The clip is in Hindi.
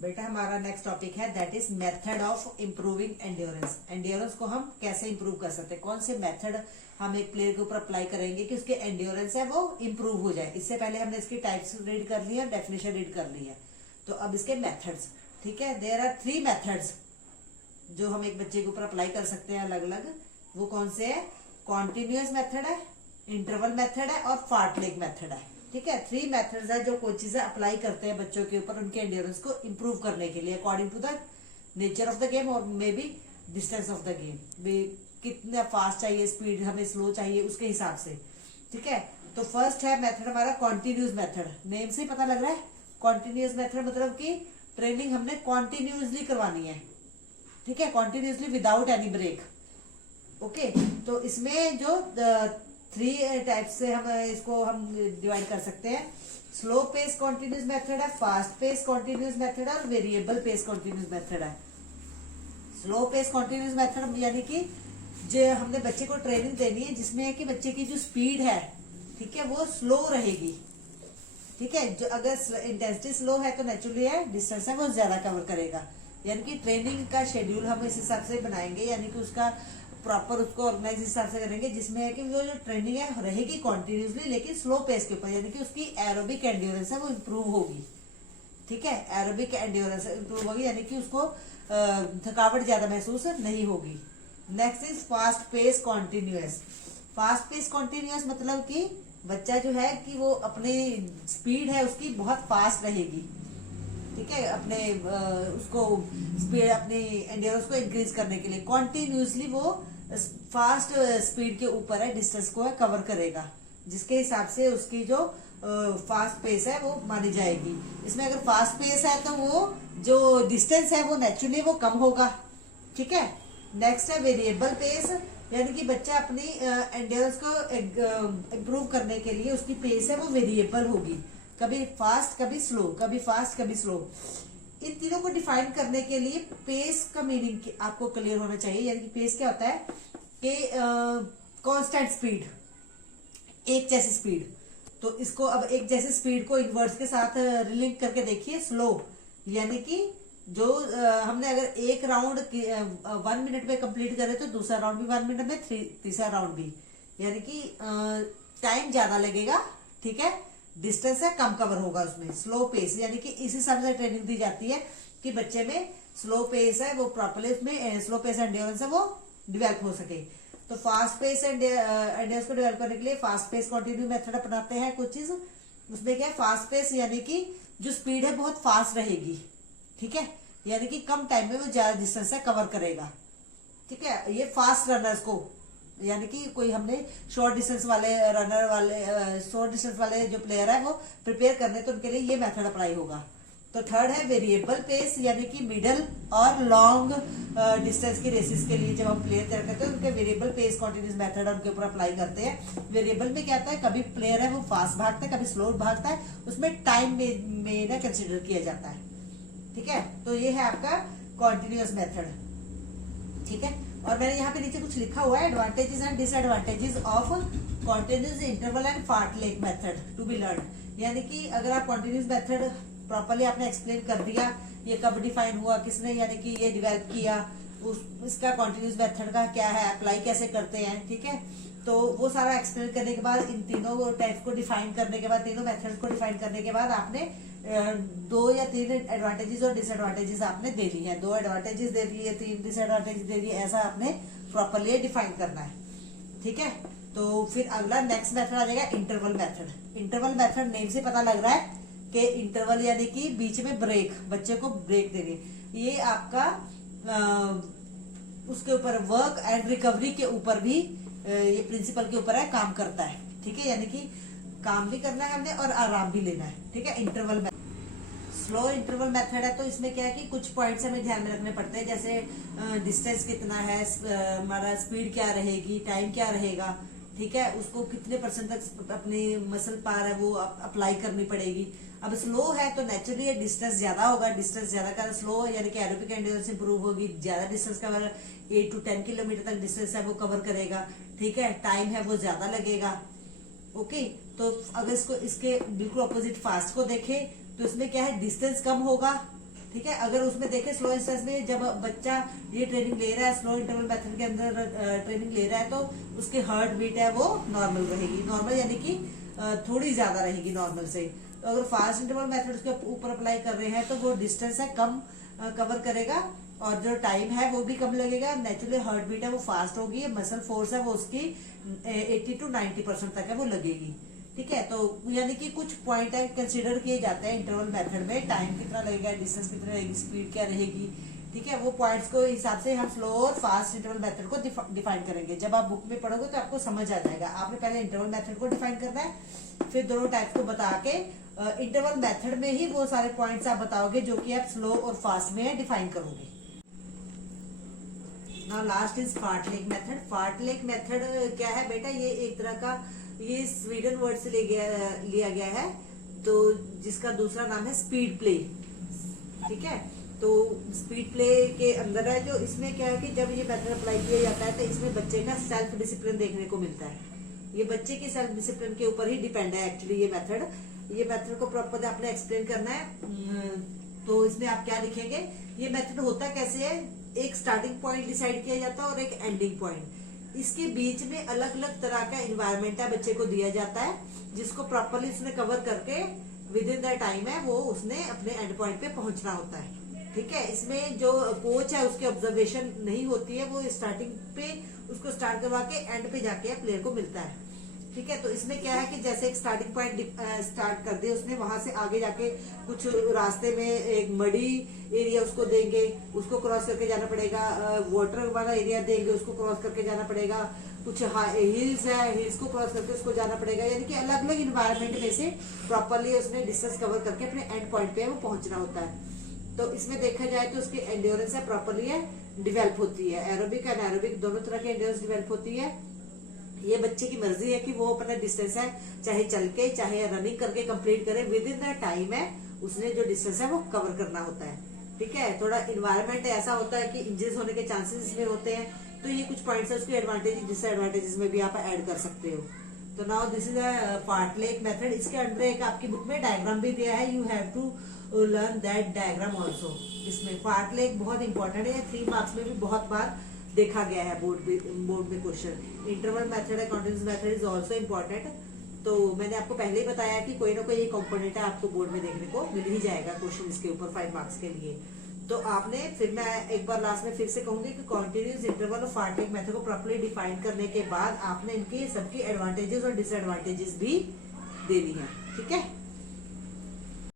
बेटा हमारा नेक्स्ट टॉपिक है that is method of improving endurance. Endurance को हम कैसे इंप्रूव कर सकते हैं, कौन से मेथड हम एक प्लेयर के ऊपर अप्लाई करेंगे कि उसके एंड्योरेंस है वो इंप्रूव हो जाए। इससे पहले हमने इसकी टाइप्स रीड कर ली है, डेफिनेशन रीड कर ली है, तो अब इसके मेथड्स। ठीक है, देयर आर 3 मेथड्स जो हम एक बच्चे के ऊपर अप्लाई कर सकते हैं अलग अलग। वो कौन से है? कॉन्टिन्यूअस मेथड है, इंटरवल मेथड है और फार्टलेग मेथड है। ठीक है, 3 मेथड्स है जो कोचेज अप्लाई करते हैं बच्चों के ऊपर उनके एंड्योरेंस को इंप्रूव करने के लिए according to the nature of the game और may be distance of the game. कितना फास्ट चाहिए, स्पीड हमें स्लो चाहिए, उसके हिसाब से। ठीक है, तो फर्स्ट है मेथड हमारा कॉन्टिन्यूस मेथड। नेम से ही पता लग रहा है कॉन्टिन्यूस मेथड मतलब कि ट्रेनिंग हमने कॉन्टिन्यूसली करवानी है। ठीक है, continuously without any break. Okay, तो इसमें जो 3 टाइप्स से हम इसको हम डिवाइड कर सकते हैं। स्लो पेस कॉन्टिन्यूस मेथड है, फास्ट पेस कॉन्टिन्यूस मेथड है और वेरिएबल पेस कॉन्टिन्यूस मेथड है। स्लो पेस कॉन्टिन्यूस मेथड यानी कि जो हमने बच्चे को ट्रेनिंग देनी है जिसमें है कि बच्चे की जो स्पीड है, ठीक है, वो स्लो रहेगी। ठीक है, जो अगर इंटेंसिटी स्लो है तो नेचुरली है डिस्टेंस है वो ज्यादा कवर करेगा। यानी कि ट्रेनिंग का शेड्यूल हम इस हिसाब से बनाएंगे, यानी कि उसका प्रॉपर उसको ऑर्गेनाइज हिसाब से करेंगे जिसमें है कि वो जो ट्रेनिंग है रहेगी कॉन्टिन्यूसली लेकिन स्लो पेस के ऊपर, यानी कि उसकी एरोबिक एंड्योरेंस है वो इम्प्रूव होगी। ठीक है, एरोबिक एंड्योरेंस इम्प्रूव होगी यानी कि उसको थकावट ज्यादा महसूस नहीं होगी। Next is fast pace continuous. Fast pace continuous मतलब कि बच्चा जो है कि वो अपनी स्पीड है उसकी बहुत फास्ट रहेगी। ठीक है, अपने उसको स्पीड अपनी एंड्योरेंस को इंक्रीज करने के लिए कॉन्टिन्यूसली वो फास्ट स्पीड के ऊपर है डिस्टेंस को है कवर करेगा, जिसके हिसाब से उसकी जो फास्ट पेस है वो मानी जाएगी। इसमें अगर फास्ट पेस है तो वो जो डिस्टेंस है वो नेचुरली वो कम होगा। ठीक है, नेक्स्ट है वेरिएबल पेस, यानी कि बच्चा अपनी एंड्योरेंस को इम्प्रूव करने के लिए उसकी पेस है वो वेरिएबल होगी, कभी फास्ट कभी स्लो, कभी फास्ट कभी स्लो। इन तीनों को डिफाइन करने के लिए पेस का मीनिंग आपको क्लियर होना चाहिए। यानी कि पेस क्या होता है कि कांस्टेंट स्पीड, एक जैसी स्पीड। तो इसको अब एक जैसी स्पीड को इनवर्स के साथ रिलिंक करके देखिए स्लो, यानी कि जो हमने अगर एक राउंड 1 मिनट में कंप्लीट करे तो दूसरा राउंड भी 1 मिनट में, तीसरा राउंड भी, यानी कि टाइम ज्यादा लगेगा। ठीक है, डिस्टेंस है कम कवर होगा उसमें। स्लो पेस यानी कि इस हिसाब से ट्रेनिंग दी जाती है कि बच्चे में स्लो पेस है वो प्रॉपरली उसमें स्लो पेस एंड्योरेंस है वो डेवलप हो सके। तो फास्ट पेस एंड्योरेंस को डेवलप करने के लिए फास्ट पेस कंटिन्यू मेथड अपनाते हैं कुछ चीज। उसमें क्या है, फास्ट पेस यानी कि जो स्पीड है बहुत फास्ट रहेगी। ठीक है, यानी कि कम टाइम में वो ज्यादा डिस्टेंस है कवर करेगा। ठीक है, ये फास्ट रनर्स को, यानी कि कोई हमने शॉर्ट डिस्टेंस वाले रनर वाले शॉर्ट डिस्टेंस वाले जो प्लेयर है वो प्रिपेयर करने तो उनके लिए ये मेथड अप्लाई होगा। तो थर्ड है वेरिएबल पेस, यानी कि मिडल और लॉन्ग डिस्टेंस की रेसेस के लिए जब हम प्लेयर तैयार करते हैं उनके वेरिएबल पेस कॉन्टिन्यूस मेथड उनके ऊपर अप्लाई करते हैं। वेरिएबल में क्या होता है, कभी प्लेयर है वो फास्ट भागता है कभी स्लो भागता है, उसमें टाइम में ना कंसिडर किया जाता है। ठीक है, तो ये है आपका कॉन्टिन्यूअस मेथड। ठीक है, और मैंने यहाँ पे नीचे कुछ लिखा हुआ है advantages and disadvantages of continuous interval and fartlek method to be learn. यानी कि अगर आप कॉन्टिन्यूअस मेथड प्रॉपर्ली आपने एक्सप्लेन कर दिया, ये कब डिफाइन हुआ, किसने यानी कि ये डेवलप किया, इसका कॉन्टिन्यूअस मेथड का क्या है, अप्लाई कैसे करते हैं। ठीक है, तो वो सारा एक्सप्लेन करने के बाद इन तीनों टाइप्स को डिफाइन करने के बाद, तीनों मेथड्स को डिफाइन करने के बाद आपने 2 या 3 एडवांटेजेस और डिसएडवांटेजेस आपने दे दी है। 2 एडवांटेजेस दे दिए, 3 डिसएडवांटेजेस दे दिए, ऐसा आपने प्रॉपर्ली डिफाइन करना है। ठीक है, तो फिर अगला नेक्स्ट मेथड आ जाएगा interval method. Interval method name से पता लग रहा है कि इंटरवल यानी कि बीच में ब्रेक, बच्चे को ब्रेक देनी। ये आपका उसके ऊपर वर्क एंड रिकवरी के ऊपर भी ये प्रिंसिपल के ऊपर है काम करता है। ठीक है, यानी कि काम भी करना है हमने और आराम भी लेना है। ठीक है, इंटरवल स्लो इंटरवल मेथड है तो इसमें क्या है कि कुछ पॉइंट्स हमें ध्यान में रखने पड़ते हैं, जैसे डिस्टेंस कितना है, हमारा स्पीड क्या रहेगी, टाइम क्या रहेगा। ठीक है, उसको कितने % तक अपनी मसल पावर है वो अप्लाई करनी पड़ेगी। अब स्लो है तो नेचुरली डिस्टेंस ज्यादा होगा, डिस्टेंस ज्यादा का स्लो यानी कि एरोबिक एंड्योरेंस इंप्रूव होगी, ज्यादा डिस्टेंस कवर 8 to 10 किलोमीटर तक डिस्टेंस है वो कवर करेगा। ठीक है, टाइम है वो ज्यादा लगेगा। ओके, तो अगर इसको इसके बिल्कुल ऑपोजिट फास्ट को देखें तो इसमें क्या है, डिस्टेंस कम होगा, ठीक है। अगर उसमें देखें स्लो इंस्टेंस में जब बच्चा ये ट्रेनिंग ले रहा है, स्लो इंटरवल मेथड के अंदर ट्रेनिंग ले रहा है, तो उसकी हार्ट बीट है वो नॉर्मल रहेगी। नॉर्मल यानी कि थोड़ी ज्यादा रहेगी नॉर्मल से। तो अगर फास्ट इंटरवल मेथड उसके ऊपर अप्लाई कर रहे हैं तो वो डिस्टेंस है कम कवर करेगा और जो टाइम है वो भी कम लगेगा। नेचुरली हार्ट बीट है वो फास्ट होगी, मसल फोर्स है वो उसकी 80 to 90% तक है वो लगेगी। ठीक है। तो यानी कि कुछ पॉइंट है कंसीडर किए जाते हैं इंटरवल मेथड में, टाइम कितना लगेगा, डिस्टेंस कितना रहेगी, स्पीड क्या रहेगी। ठीक है। वो पॉइंट्स को हिसाब से हम स्लो और फास्ट इंटरवल मेथड को डिफाइन करेंगे। जब आप बुक में पढ़ोगे तो आपको समझ आ जाएगा। आपने पहले इंटरवल मेथड को डिफाइन करना है, फिर दोनों टाइप्स को बता के इंटरवल मेथड में ही वो सारे पॉइंट्स आप बताओगे जो कि आप स्लो और फास्ट में डिफाइन करोगे। Now last is fartlek method. Fartlek method क्या है बेटा, ये एक तरह का, ये स्वीडन वर्ड से लिया गया है, तो जिसका दूसरा नाम है स्पीड प्ले। ठीक है। तो स्पीड प्ले के अंदर है जो, इसमें क्या है कि जब ये मेथड अप्लाई किया जाता है तो इसमें बच्चे का सेल्फ डिसिप्लिन देखने को मिलता है। ये बच्चे के सेल्फ डिसिप्लिन के ऊपर ही डिपेंड है एक्चुअली ये मेथड को प्रॉपर आपने एक्सप्लेन करना है। तो इसमें आप क्या लिखेंगे, ये मेथड होता कैसे है, एक स्टार्टिंग पॉइंट डिसाइड किया जाता है और एक एंडिंग पॉइंट। इसके बीच में अलग अलग तरह का इन्वायरमेंट है बच्चे को दिया जाता है, जिसको प्रॉपरली उसने कवर करके विद इन द टाइम है वो उसने अपने एंड पॉइंट पे पहुंचना होता है। ठीक है। इसमें जो कोच है उसकी ऑब्जर्वेशन नहीं होती है, वो स्टार्टिंग पे उसको स्टार्ट करवा के एंड पे जाके प्लेयर को मिलता है। ठीक है। तो इसमें क्या है कि जैसे एक स्टार्टिंग पॉइंट स्टार्ट कर दिया उसने, वहां से आगे जाके कुछ रास्ते में एक मडी एरिया उसको देंगे, उसको क्रॉस करके जाना पड़ेगा। वाटर वाला एरिया देंगे, उसको क्रॉस करके जाना पड़ेगा। कुछ हिल्स है, हिल्स को क्रॉस करके उसको जाना पड़ेगा। यानी कि अलग अलग इन्वायरमेंट में से प्रॉपरली उसने डिस्टेंस कवर करके अपने एंड पॉइंट पे वो पहुंचना होता है। तो इसमें देखा जाए तो उसकी एंड्योरेंस है प्रॉपरली है डिवेल्प होती है। एरोबिक एंड एरोबिक दोनों तरह की एंड्योरेंस डिवेल्प होती है। ये बच्चे की मर्जी है कि वो अपना डिस्टेंस है चाहे चल के चाहे रनिंग करके कंप्लीट करे, विद इन द टाइम है उसने जो डिस्टेंस है वो कवर करना होता है। ठीक है। थोड़ा इन्वायरमेंट ऐसा होता है कि इंजरीज होने के चांसेस इसमें होते हैं, तो ये कुछ पॉइंट्स है उसके एडवांटेज डिसएडवांटेजेस में भी आप ऐड कर सकते हो। तो now this is a fartlek method. इसके अंदर एक आपकी बुक में डायग्राम भी दिया है, you have to learn that diagram also. इसमें फार्टलेग बहुत इंपॉर्टेंट है, 3 मार्क्स में भी बहुत बार देखा गया है बोर्ड में क्वेश्चन। इंटरवल मेथड है, continuous method is also important. तो मैंने आपको पहले ही बताया कि कोई ना कोई एक कंपोनेंट है आपको बोर्ड में देखने को मिल ही जाएगा क्वेश्चन इसके ऊपर 5 मार्क्स के लिए। तो आपने, फिर मैं एक बार लास्ट में फिर से कहूंगी कि कॉन्टिन्यूस इंटरवल और फार्टलेग मेथड को प्रॉपर्ली डिफाइन करने के बाद आपने इनके सबकी एडवांटेजेस और डिसएडवांटेजेस भी देनी है। ठीक है।